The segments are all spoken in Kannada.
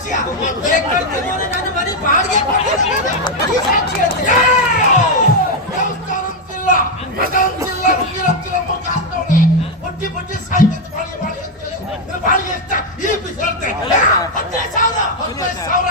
ಸಾಕ್ಷಿಯ? ನಾನು ಮನೆ ಬಾಡಿಗೆ. ಈ ಸಾಕ್ಷಿ ಅಂತಿಲ್ಲ ಅಂತಿಲ್ಲ ಅಂತಿಲ್ಲ ಮಗ ಅಂತವ್ನೆ. ಬಡ್ಡಿ ಬಡ್ಡಿ ಸಾಯ್ತೈತೆ ಬಾಳಿಗೆ ಬಾಳಿಗೆ ಅಂತೇಳಿ. ಎಷ್ಟ? ಈ ಬಿಸಿ ಹದಿನೈದು ಸಾವಿರ. ಹದಿನೈದು ಸಾವಿರ.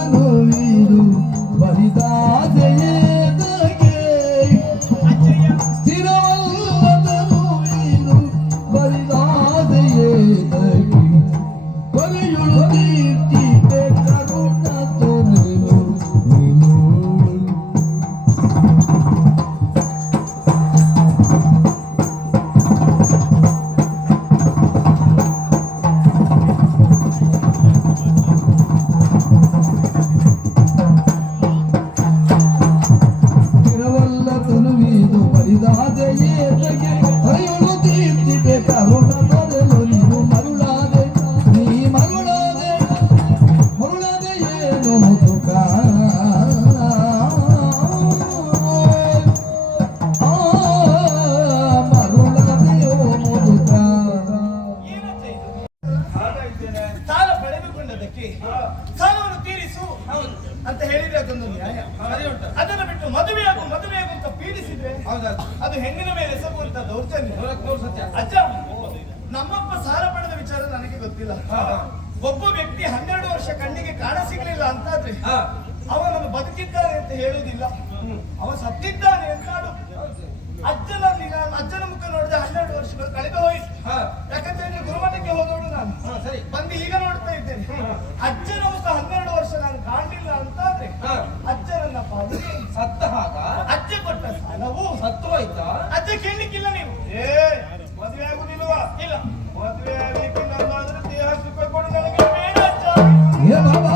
ಅದು ಹೆಣ್ಣಿನ ಮೇಲೆ ಎಸಗುವಂತ ದೌರ್ಜನ್ಯ. ಅಜ್ಜ ನಮ್ಮಪ್ಪ ಸಾಲ ಪಡೆದ ವಿಚಾರ ನನಗೆ ಗೊತ್ತಿಲ್ಲ. ಒಬ್ಬ ವ್ಯಕ್ತಿ ಹನ್ನೆರಡು ವರ್ಷ ಕಣ್ಣಿಗೆ ಕಾಣ ಸಿಗಲಿಲ್ಲ ಅಂತಾದ್ರೆ ಅವನನ್ನು ಬದುಕಿದ್ದಾನೆ ಅಂತ ಹೇಳುವುದಿಲ್ಲ. ಅವ ಸತ್ತಿದ್ದಾನೆ ಅಂತ ಅಜ್ಜನಲ್ಲಿ ನಾನು ಅಜ್ಜನ ಮುಖ ನೋಡಿದ ಹನ್ನೆರಡು ವರ್ಷಗಳು ಕಳೆದು ಹೋಯ್ತು. ಯಾಕಂದ್ರೆ ಹೇಳಿದ್ರೆ ಗುರುಮಠಕ್ಕೆ ಹೋದವಳು ನಾನು. ಬಂದು ಈಗ ನೋಡ್ತಾ ಇದ್ದೇನೆ. ಅಜ್ಜನ বাবা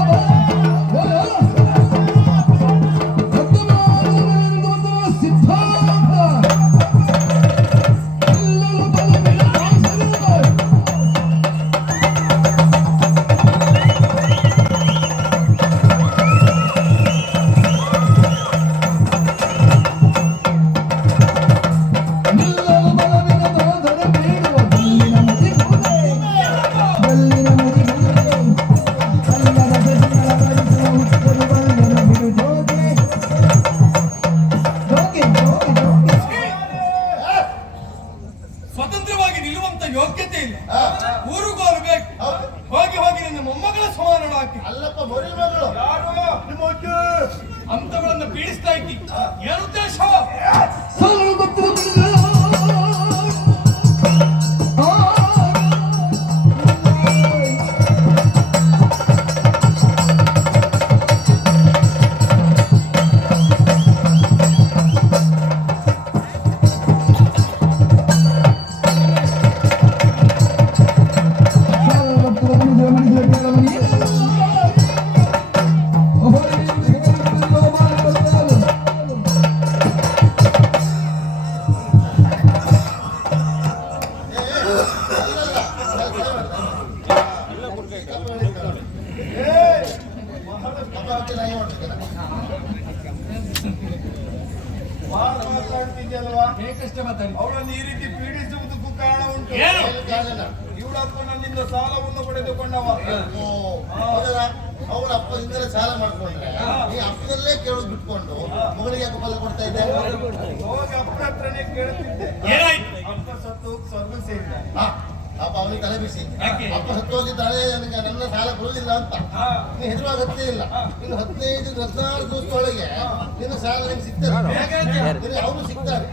ಅಂತಗಳನ್ನು ಪೀಡಿಸ್ತಾ ಏನು ಉದ್ದೇಶ ಇವಳಪ್ಪ ನನ್ನಿಂದ ಸಾಲವನ್ನು ಪಡೆದುಕೊಂಡವ. ಅವಳ ಅಪ್ಪ ಸಾಲ ಮಾಡ್ಕೊಂಡ್ರೆ. ಈ ಅಪ್ಪದಲ್ಲೇ ಕೇಳೋದು ಬಿಟ್ಕೊಂಡು ಮಗಳಿಗೆ ಯಾಕೆ ಫಲ ಕೊಡ್ತಾ ಇದ್ದೆ? ಹೋಗಿ ಅಪ್ಪನ ಹತ್ರನೇ ಕೇಳುತ್ತಿದ್ದೆ. ಏನಾಯ್ತು? ಅಪ್ಪ ಸತ್ತು ಸ್ವರ್ಗ ಅಪ್ಪ ಅವನಿಗೆ ತಲೆ ಬಿಸಿ. ಅಪ್ಪ ಸತ್ತು ಹೋಗಿದ್ದಾಳೆ ನನಗೆ ಸಾಲ ಕೊಡಲಿಲ್ಲ ಅಂತ. ನೀನು ಹೆದರುವ ಅಗತ್ಯ ಇಲ್ಲ. ಇನ್ನು ಹದಿನೈದು ಹದಿನಾರು ದಿವಸದೊಳಗೆ ನಿನ್ನ ಸಾಲ ನಿಂಗೆ ಸಿಗ್ತದೆ. ಅವನು ಸಿಗ್ತಾರೆ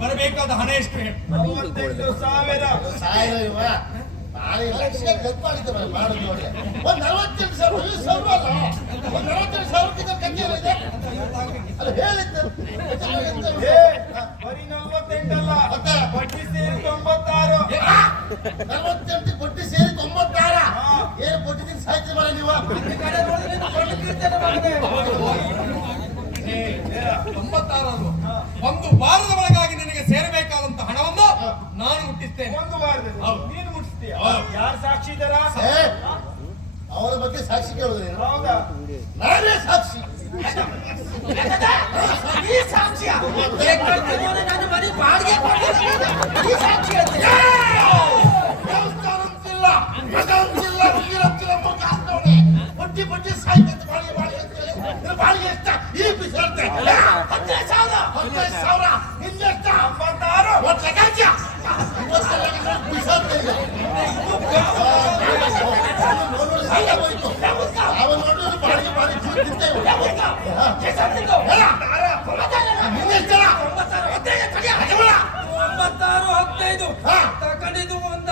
ಬರಬೇಕಾದ ಹಣ ಎಷ್ಟು ಸಾವಿರ. ನಾಳೆ ಲಕ್ಷ ಖರ್ಚು ಮಾಡಿದ್ದೆ ಮಾಡೋದು ನೋಡಿ ಒಂದು ನಲವತ್ತೆಂಟು ಸಾವಿರ ಐವತ್ತು ಸಾವಿರ ಅಲ್ಲ. ಒಂದು ನಲವತ್ತೆಂಟು ಸಾವಿರಕ್ಕಿಂತ ಕಮ್ಮಿ ಇದೆ. ಅಲ್ಲ ಹೇಳಿದ್ದೆ. ಬರೀ ನಲವತ್ತೆಂಟಲ್ಲ ಮತ್ತೆ? ತೊಂಬತ್ತಾರು ನಲವತ್ತೆಂಟು ಕೊಟ್ಟು ಸೇರಿ ತೊಂಬತ್ತಾರ. ಏನು ಕೊಟ್ಟಿದ್ದೀನಿ ಸಾಹಿತ್ಯ ಬರ ನೀವು? ತೊಂಬತ್ತಾರು? ಒಂದು ವಾರದ ಒಳಗಾಗಿ ನಿನಗೆ ಸೇರಬೇಕಾದಂತ ಹಣವನ್ನು ನಾನು ಮುಟ್ಟಿಸ್ತೇನೆ ಒಂದು ವಾರದಲ್ಲಿ. ನೀನು ಮುಟ್ಟಿಸ್ತೀಯ ಯಾರು ಸಾಕ್ಷಿ ಇದ್ದಾರಾ ಅವರ ಬಗ್ಗೆ ಸಾಕ್ಷಿ ಕೇಳುದು ನೀನು ಸಾಕ್ಷಿ. ಸಾಕ್ಷಿ ಬಾಡಿಗೆ ಸಾಕ್ಷಿ ಬಾಡಿಗೆ ಎಷ್ಟ ಈ ಬಿಸಿ ಹೇಳ್ತೆ ಹದಿನೈದು ಸಾವಿರ ಹದಿನೈದು ಸಾವಿರ. ಇನ್ನೆಷ್ಟ? ತೊಂಬತ್ತಾರು ಒಂದು ಲೆಕ್ಕಾಚಾರ. ಒಂಬತ್ತಾರು ಹದಿನೈದು. ತಗೊಂಡಿದ್ದು ಹೇಳ್ತೆ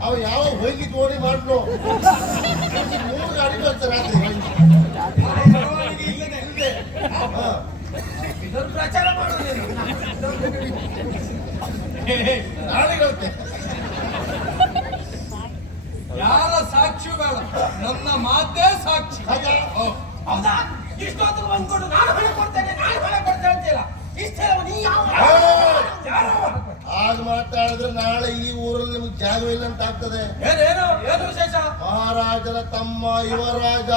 ಅವ ಯಾವ ಹೋಗಿ ತೋಡಿ ಮಾಡ್ಲು ಮೂರು ಗಾಡಿ ಬರ್ತಾರೆ ರಾತ್ರಿ. ಪ್ರಚಾರ ಮಾಡೋದೇನು ಯಾರ ಸಾಕ್ಷಿ ಬೇಡ? ನನ್ನ ಮಾತೇ ಸಾಕ್ಷಿ. ಹೌದಾ? ಇಷ್ಟೊತ್ತು ಬಂದ್ಕೊಂಡು ನಾನು ಹಣ ಕೊಡ್ತೇನೆ ನಾನು ಹಣ ಕೊಡ್ತೇನೆ ಅಂತೀರ ಇಷ್ಟೇ ನೀ ಯಾವ? ಆಗ ಮಾತಾಡಿದ್ರೆ ನಾಳೆ ಈ ಊರಲ್ಲಿ ನಿಮ್ಗೆ ಜಾಗವಿಲ್ಲ ಅಂತ ಆಗ್ತದೆ. ಏನೇನು ಏನು ವಿಶೇಷ? ಮಹಾರಾಜರ ತಮ್ಮ ಯುವರಾಜ ರಾಜ.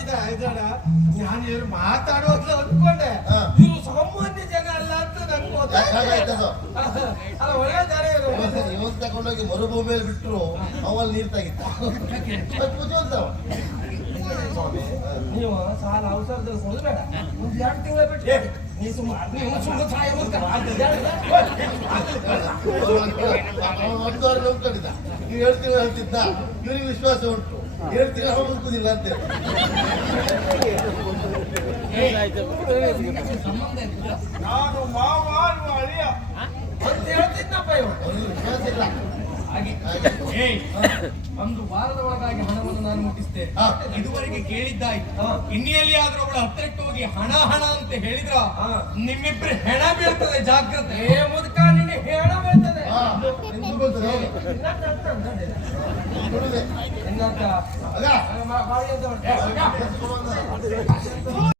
ಇದ ಇದಡ ನಾನು ಇವ್ರು ಮಾತಾಡೋದು ಅಂದ್ಕೊಂಡೆ. ಇವ್ರು ಸಾಮಾನ್ಯ ಇವನ್ ತಗೊಂಡೋಗಿ ಮರುಭೂಮಿಯಲ್ಲಿ ಬಿಟ್ಟರು ಅವಲ್ಲಿ ನೀರ್ ತೆಗಿತ ನೀವು ಸಾಲ ಅವಸರದಲ್ಲಿ ಕೊಡಬೇಡ ಒಂದು ಎರಡು ತಿಂಗಳ ಬಿಟ್ಟು ನೀವು ಸುಮ್ಮನೆ ನೀವು ಸುಮ್ಮನೆ ಸಹಾಯ ಒಂದು ವಾರ ನೋಡ್ಕೊಂಡಿದ್ದ ನೀವು ಹೇಳ್ತೀವಿ ಹೇಳ್ತಿದ್ದ. ಇವ್ರಿಗೆ ವಿಶ್ವಾಸ ಉಂಟು. ಹೇಳ್ತೀವಿ ಅವ್ರು ಅಂತ ಇಲ್ಲ ನಾನು ಮಾವ ಅಳಿಯ ಅಂತ ಹಾಗೆ ಒಂದು ವಾರದ ಒಳಗಾಗಿ ಹಣವನ್ನು ನಾನು ಮುಟ್ಟಿಸಿದೆ ಇದುವರೆಗೆ ಕೇಳಿದ್ದಾಯ್ತು ಇನ್ನಿಯಲ್ಲಿ ಆದ್ರೂ ಅವಳ ಹತ್ತಿರಕ್ಕೆ ಹೋಗಿ ಹಣ ಹಣ ಅಂತ ಹೇಳಿದ್ರ. ನಿಮ್ಮಿಬ್ರು ಹೆಣ ಬೀಳ್ತದೆ ಜಾಗ್ರತೆ ಮುದುಕ ನಿನ್ನ ಹೆಣ ಬರ್ತದೆ ಹಾ,